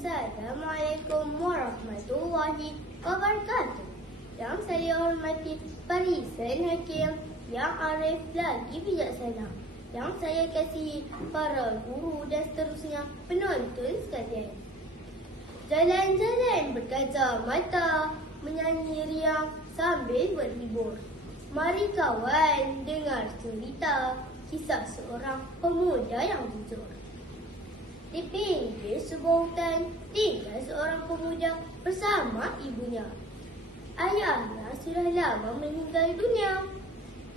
Assalamualaikum warahmatullahi wabarakatuh. Yang saya hormati Parisan Hakim, yang arif lagi bijaksana, yang saya kasihi para guru dan seterusnya penonton sekalian. Jalan-jalan berkaca mata, menyanyi riang sambil berhibur. Mari kawan dengar cerita kisah seorang pemuda yang jujur. Di pinggir sebuah hutan tinggal seorang pemuda bersama ibunya. Ayahnya sudah lama meninggal dunia.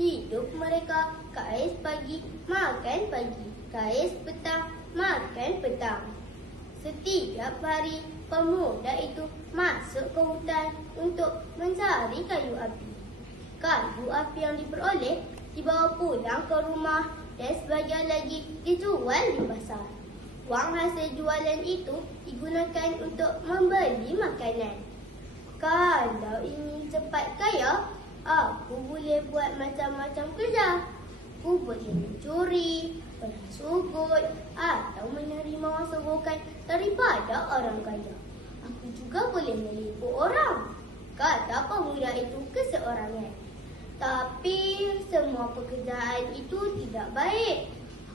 Hidup mereka kais pagi, makan pagi, kais petang, makan petang. Setiap hari pemuda itu masuk ke hutan untuk mencari kayu api. Kayu api yang diperoleh dibawa pulang ke rumah dan sebagian lagi dijual di pasar. Wang hasil jualan itu digunakan untuk membeli makanan. Kalau ingin cepat kaya, aku boleh buat macam-macam kerja. Aku boleh mencuri, bersugut atau menerima masukan daripada orang kaya. Aku juga boleh menipu orang, kata pemuda itu keseorangan. Tapi semua pekerjaan itu tidak baik.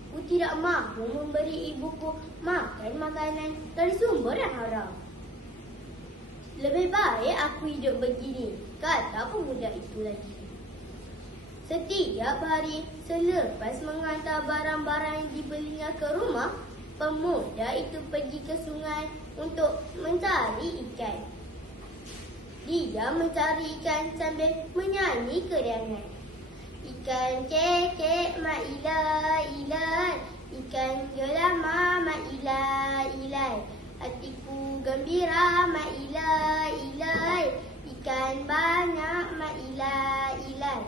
Aku tidak mahu memberi ibuku makan makanan dari sumber yang haram. Lebih baik aku hidup begini, kata pemuda itu lagi. Setiap hari selepas mengantar barang-barang yang dibelinya ke rumah, pemuda itu pergi ke sungai untuk mencari ikan. Dia mencari ikan sambil menyanyi keriangan. Ikan kekek ma ilai, ikan gelama ma ilai, hatiku gembira ma ilai, ikan banyak ma ilai.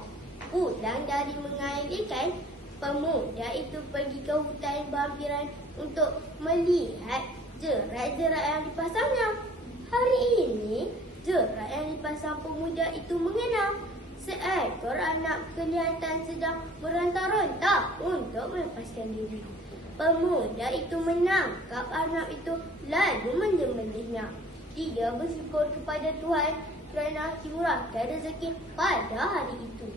Pulang dari mengail ikan, pemuda itu pergi ke hutan berhampiran untuk melihat jerat-jerat yang dipasangnya. Hari ini, jerat yang dipasang pemuda itu mengenal. Seekor anak kelihatan sedang meronta-ronta untuk melepaskan diri. Pemuda itu menangkap anak itu lalu menyembelihnya. Dia bersyukur kepada Tuhan kerana dimurahkan rezeki pada hari itu.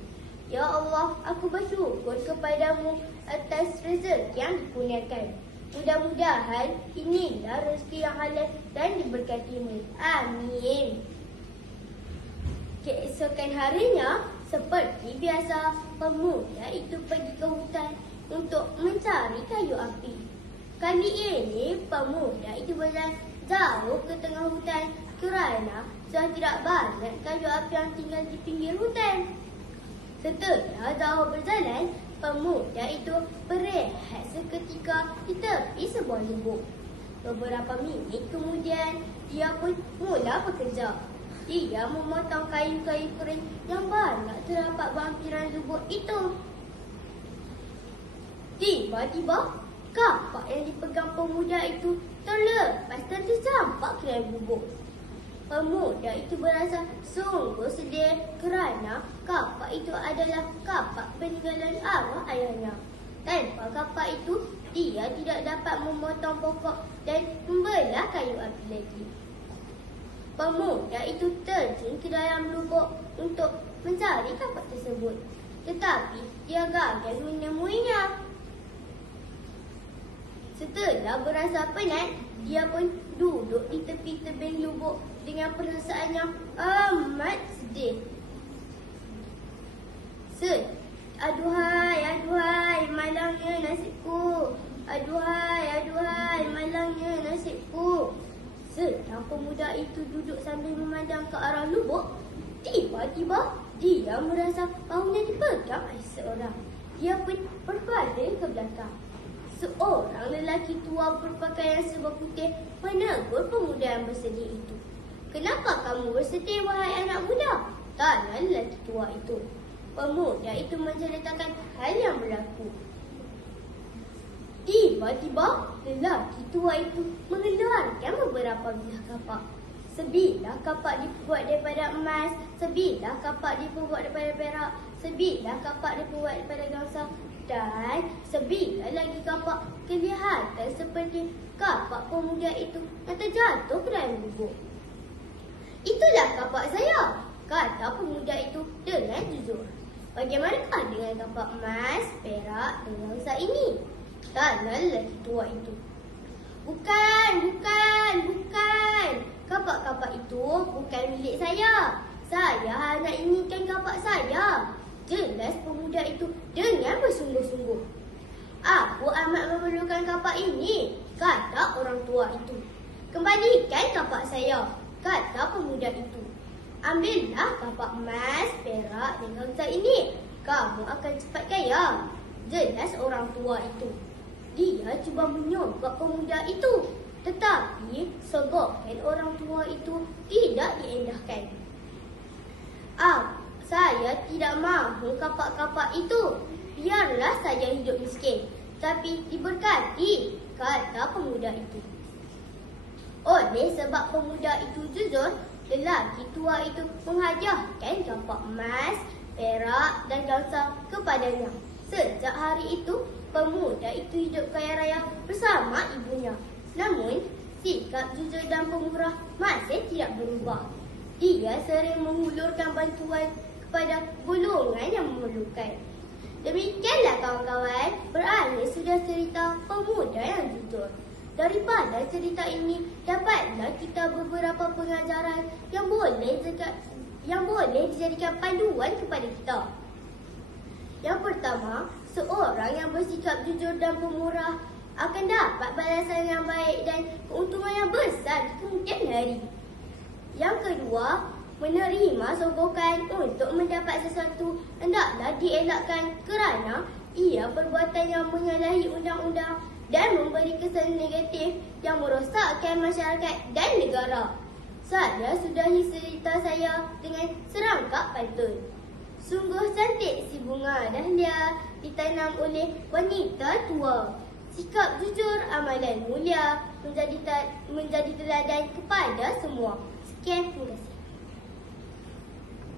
Ya Allah, aku bersyukur kepadamu atas rezeki yang dikurniakan. Mudah-mudahan inilah rezeki yang halal dan diberkatimu. Amin. Keesokan harinya, seperti biasa, pemuda itu pergi ke hutan untuk mencari kayu api. Kali ini, pemuda itu berjalan jauh ke tengah hutan kerana sudah tidak banyak kayu api yang tinggal di pinggir hutan. Setelah jauh berjalan, pemuda itu berehat seketika di tepi sebuah lubuk. Beberapa minit kemudian, dia pun mula bekerja. Dia memotong kayu-kayu kering yang banyak terdapat berhampiran lubuk itu. Tiba-tiba, kapak yang dipegang pemuda itu terlepas dan tercampak ke dalam lubuk. Pemuda itu berasa sungguh sedih kerana kapak itu adalah kapak peninggalan arwah ayahnya. Tanpa kapak itu, dia tidak dapat memotong pokok dan membelah kayu api lagi. Pemuda itu terjun ke dalam lubuk untuk mencari kapak tersebut. Tetapi dia gagal menemuinya. Setelah berasa penat, dia pun duduk di tepi tebing lubuk dengan perasaan yang amat sedih. Aduhai, malangnya nasibku. Aduhai, malangnya nasibku. Sedang pemuda itu duduk sambil memandang ke arah lubuk, tiba-tiba dia merasa bahunya dipegang oleh seorang. Dia pun berbaring ke belakang. Seorang lelaki tua berpakaian serba putih menegur pemuda yang bersedih itu. "Kenapa kamu bersedih, wahai anak muda?" tanya lelaki tua itu. Pemuda itu menceritakan hal yang berlaku. Tiba-tiba, lelaki tua itu mengeluarkan beberapa bilah kapak. Sebilah kapak dibuat daripada emas, sebilah kapak dibuat daripada perak, sebilah kapak dibuat daripada gangsa, Dan sebila lagi kapak kelihatan seperti kapak pemuda itu yang terjatuh ke dalam gubuk. "Itulah kapak saya," kata pemuda itu dengan jujur. "Bagaimanakah dengan kapak emas, perak dan gangsa ini?" tanya lelaki tua itu. Bukan. Kapak-kapak itu bukan milik saya. Saya hanya inginkan kapak saya," jelas pemuda itu dengan bersungguh-sungguh. "Aku amat memerlukan kapak ini," kata orang tua itu. "Kembalikan kapak saya," kata pemuda itu. "Ambillah kapak emas, perak dan gangsa ini. Kamu akan cepat kaya," jelas orang tua itu. Dia cuba menyogok pemuda itu, tetapi sogokan orang tua itu tidak diendahkan. Saya tidak mahu kapak-kapak itu. Biarlah saya hidup miskin, tapi diberkati," kata pemuda itu. Oleh sebab pemuda itu jujur, lelaki tua itu menghadiahkan kapak emas, perak dan gangsa kepadanya. Sejak hari itu, pemuda itu hidup kaya raya bersama ibunya. Namun, sikap jujur dan pemurah masih tidak berubah. Dia sering menghulurkan bantuan kepada golongan yang memerlukan. Demikianlah kawan-kawan, berakhir sudah cerita pemuda yang jujur. Daripada cerita ini, dapatlah kita beberapa pengajaran yang boleh dijadikan panduan kepada kita. Yang pertama, seorang yang bersikap jujur dan pemurah akan dapat balasan yang baik dan keuntungan yang besar di kemudian hari. Yang kedua, menerima sogokan untuk mendapat sesuatu hendaklah dielakkan kerana ia perbuatan yang menyalahi undang-undang dan memberi kesan negatif yang merosakkan masyarakat dan negara. Saya sudahi cerita saya dengan serangkap pantun. Sungguh cantik si bunga dahlia ditanam oleh wanita tua. Sikap jujur, amalan mulia menjadi teladan kepada semua. Sekian, terima kasih.